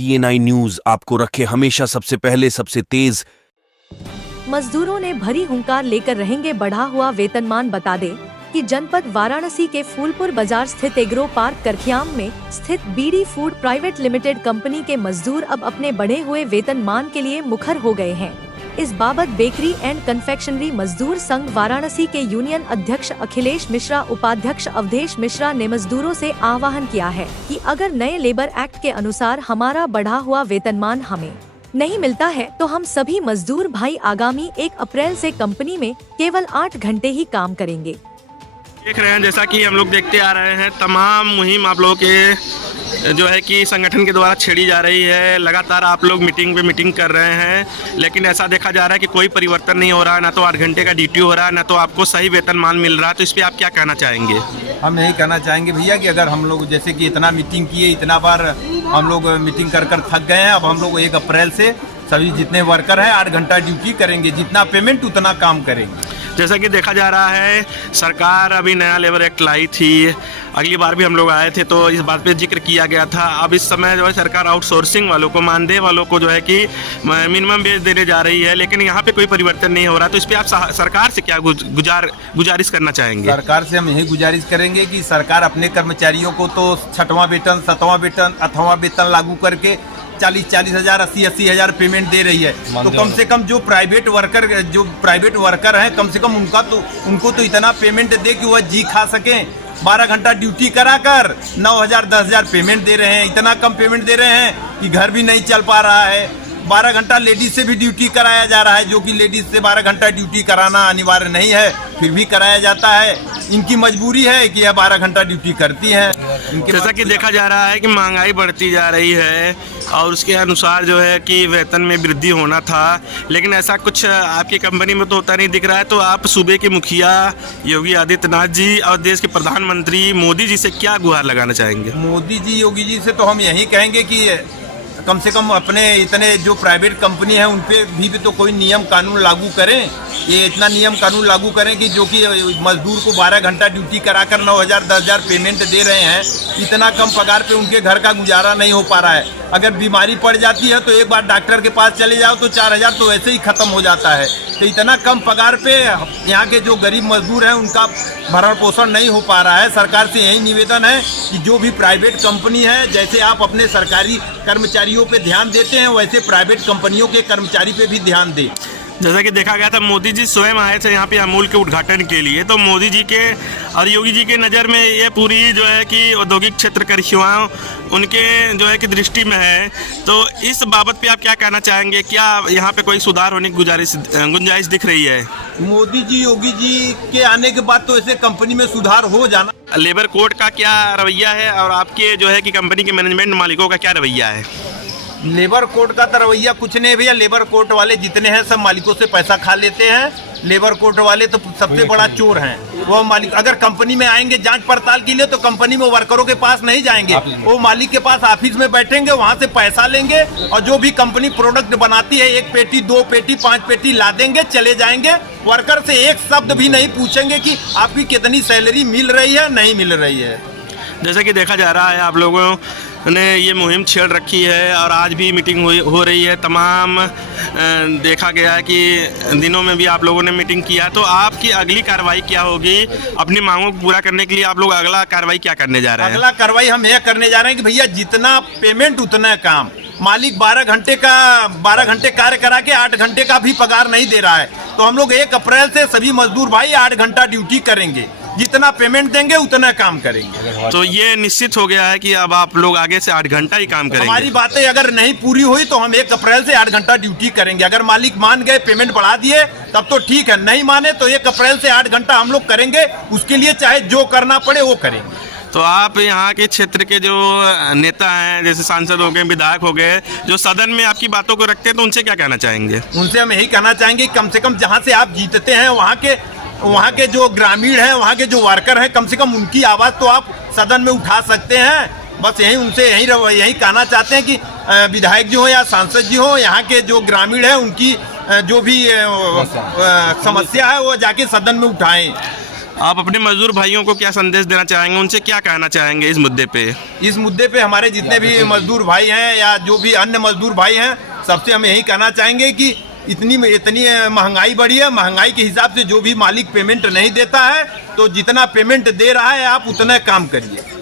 CNI news आपको रखे हमेशा सबसे पहले, सबसे तेज। मजदूरों ने भरी हुंकार लेकर रहेंगे बढ़ा हुआ वेतनमान। बता दें कि जनपद वाराणसी के फूलपुर बाजार स्थित एग्रो पार्क करखियाम में स्थित BD food private limited company के मजदूर अब अपने बढ़े हुए वेतनमान के लिए मुखर हो गए हैं। इस बाबत बेकरी एंड कन्फेक्शनरी मजदूर संघ वाराणसी के यूनियन अध्यक्ष अखिलेश मिश्रा, उपाध्यक्ष अवधेश मिश्रा ने मजदूरों से आह्वान किया है कि अगर नए लेबर एक्ट के अनुसार हमारा बढ़ा हुआ वेतनमान हमें नहीं मिलता है तो हम सभी मजदूर भाई आगामी 1 अप्रैल से कंपनी में केवल 8 घंटे ही काम करेंगे। देख रहे हैं, जैसा कि हम लोग देखते आ रहे हैं, तमाम मुहिम आप लोगों के जो है कि संगठन के द्वारा छेड़ी जा रही है। लगातार आप लोग मीटिंग पे मीटिंग कर रहे हैं, लेकिन ऐसा देखा जा रहा है कि कोई परिवर्तन नहीं हो रहा है। ना तो 8 घंटे का ड्यूटी हो रहा है, ना तो आपको सही वेतनमान मिल रहा है। तो इस पर आप क्या कहना चाहेंगे? हम यही कहना चाहेंगे भैया कि अगर हम लोग जैसे कि इतना मीटिंग किए, इतना बार हम लोग मीटिंग कर थक गए हैं, अब हम लोग 1 अप्रैल से सभी जितने वर्कर हैं 8 घंटा ड्यूटी करेंगे, जितना पेमेंट उतना काम करेंगे। जैसा कि देखा जा रहा है, सरकार अभी नया लेबर एक्ट लाई थी, अगली बार भी हम लोग आए थे तो इस बात पे जिक्र किया गया था। अब इस समय जो है सरकार आउटसोर्सिंग वालों को, मानदेय वालों को जो है कि मिनिमम वेज देने जा रही है, लेकिन यहाँ पे कोई परिवर्तन नहीं हो रहा। तो इस पर आप सरकार से क्या गुजारिश करना चाहेंगे? सरकार से हम यही गुजारिश करेंगे कि सरकार अपने कर्मचारियों को तो 6वां वेतन, 7वां वेतन, 8वां वेतन लागू करके 40-40 हज़ार, 80-80 हज़ार पेमेंट दे रही है। तो कम से कम जो प्राइवेट वर्कर हैं, कम से कम उनको तो इतना पेमेंट दे कि वह जी खा सकें। 12 घंटा ड्यूटी कराकर 9,000 10,000 पेमेंट दे रहे हैं। इतना कम पेमेंट दे रहे हैं कि घर भी नहीं चल पा रहा है। 12 घंटा लेडीज से भी ड्यूटी कराया जा रहा है, जो कि लेडीज से 12 घंटा ड्यूटी कराना अनिवार्य नहीं है, फिर भी कराया जाता है। इनकी मजबूरी है कि यह 12 घंटा ड्यूटी करती हैं। जैसा कि देखा जा रहा है कि महंगाई बढ़ती जा रही है और उसके अनुसार जो है कि वेतन में वृद्धि होना था, लेकिन ऐसा कुछ आपकी कंपनी में तो होता नहीं दिख रहा है। तो आप सूबे के मुखिया योगी आदित्यनाथ जी और देश के प्रधानमंत्री मोदी जी से क्या गुहार लगाना चाहेंगे? मोदी जी, योगी जी से तो हम यही कहेंगे कि कम से कम अपने इतने जो प्राइवेट कंपनी है उन पे भी तो कोई नियम कानून लागू करें। ये इतना नियम कानून लागू करें कि जो कि मजदूर को 12 घंटा ड्यूटी कराकर 9,000 10,000 पेमेंट दे रहे हैं। इतना कम पगार पे उनके घर का गुजारा नहीं हो पा रहा है। अगर बीमारी पड़ जाती है तो एक बार डॉक्टर के पास चले जाओ तो 4,000 तो वैसे ही खत्म हो जाता है। तो इतना कम पगार पे यहाँ के जो गरीब मजदूर हैं उनका भरण पोषण नहीं हो पा रहा है। सरकार से यही निवेदन है कि जो भी प्राइवेट कंपनी है, जैसे आप अपने सरकारी कर्मचारियों पे ध्यान देते हैं, वैसे प्राइवेट कंपनियों के कर्मचारी पे भी ध्यान दें। जैसा कि देखा गया था, मोदी जी स्वयं आए थे यहाँ पे अमूल के उद्घाटन के लिए। तो मोदी जी के और योगी जी के नज़र में ये पूरी जो है कि औद्योगिक क्षेत्र का युवाओं उनके जो है कि दृष्टि में है। तो इस बाबत पे आप क्या कहना चाहेंगे? क्या यहाँ पे कोई सुधार होने की गुंजाइश दिख रही है? मोदी जी, योगी जी के आने के बाद तो ऐसे कंपनी में सुधार हो जाना। लेबर कोड का क्या रवैया है और आपके जो है कि कंपनी के मैनेजमेंट मालिकों का क्या रवैया है? लेबर कोर्ट का तो रवैया कुछ नहीं भैया। लेबर कोर्ट वाले जितने हैं सब मालिकों से पैसा खा लेते हैं। लेबर कोर्ट वाले तो सबसे बड़ा चोर हैं। वो मालिक अगर कंपनी में आएंगे जांच पड़ताल के लिए तो कंपनी में वर्करों के पास नहीं जाएंगे, वो मालिक के पास ऑफिस में बैठेंगे, वहां से पैसा लेंगे और जो भी कंपनी प्रोडक्ट बनाती है 1 पेटी 2 पेटी 5 पेटी ला देंगे, चले जाएंगे। वर्कर से एक शब्द भी नहीं पूछेंगे कि आपकी कितनी सैलरी मिल रही है, नहीं मिल रही है। जैसा कि देखा जा रहा है, आप लोगों ने ये मुहिम छेड़ रखी है और आज भी मीटिंग हो रही है। तमाम देखा गया है कि दिनों में भी आप लोगों ने मीटिंग किया। तो आपकी अगली कार्रवाई क्या होगी? अपनी मांगों को पूरा करने के लिए आप लोग अगला कार्रवाई क्या करने जा रहे हैं? अगला कार्रवाई हम यह करने जा रहे हैं कि भैया जितना पेमेंट उतना काम। मालिक 12 घंटे कार्य करा के 8 घंटे का भी पगार नहीं दे रहा है। तो हम लोग 1 अप्रैल से सभी मजदूर भाई 8 घंटा ड्यूटी करेंगे, जितना पेमेंट देंगे उतना काम करेंगे। तो ये निश्चित हो गया है कि अब आप लोग आगे से 8 घंटा ही काम करेंगे। हमारी बातें अगर नहीं पूरी हुई तो हम 1 अप्रैल से 8 घंटा ड्यूटी करेंगे। अगर मालिक मान गए, पेमेंट बढ़ा दिए तब तो ठीक है, नहीं माने तो 1 अप्रैल से 8 घंटा हम लोग करेंगे। उसके लिए चाहे जो करना पड़े वो करेंगे। तो आप यहाँ के क्षेत्र के जो नेता हैं, जैसे सांसद हो गए, विधायक हो गए, जो सदन में आपकी बातों को रखते हैं, तो उनसे क्या कहना चाहेंगे? उनसे हम यही कहना चाहेंगे कम से कम जहाँ से आप जीतते हैं वहाँ के जो ग्रामीण हैं, वहाँ के जो वर्कर हैं, कम से कम उनकी आवाज़ तो आप सदन में उठा सकते हैं। बस यही उनसे यही कहना चाहते हैं कि विधायक जी हो या सांसद जी हो, यहाँ के जो ग्रामीण हैं उनकी जो भी समस्या है वो जाके सदन में उठाएं। आप अपने मजदूर भाइयों को क्या संदेश देना चाहेंगे, उनसे क्या कहना चाहेंगे इस मुद्दे पे? इस मुद्दे पे हमारे जितने भी मजदूर भाई हैं या जो भी अन्य मजदूर भाई हैं, सबसे हम यही कहना चाहेंगे कि इतनी महंगाई बढ़ी है। महंगाई के हिसाब से जो भी मालिक पेमेंट नहीं देता है, तो जितना पेमेंट दे रहा है आप उतना काम करिए।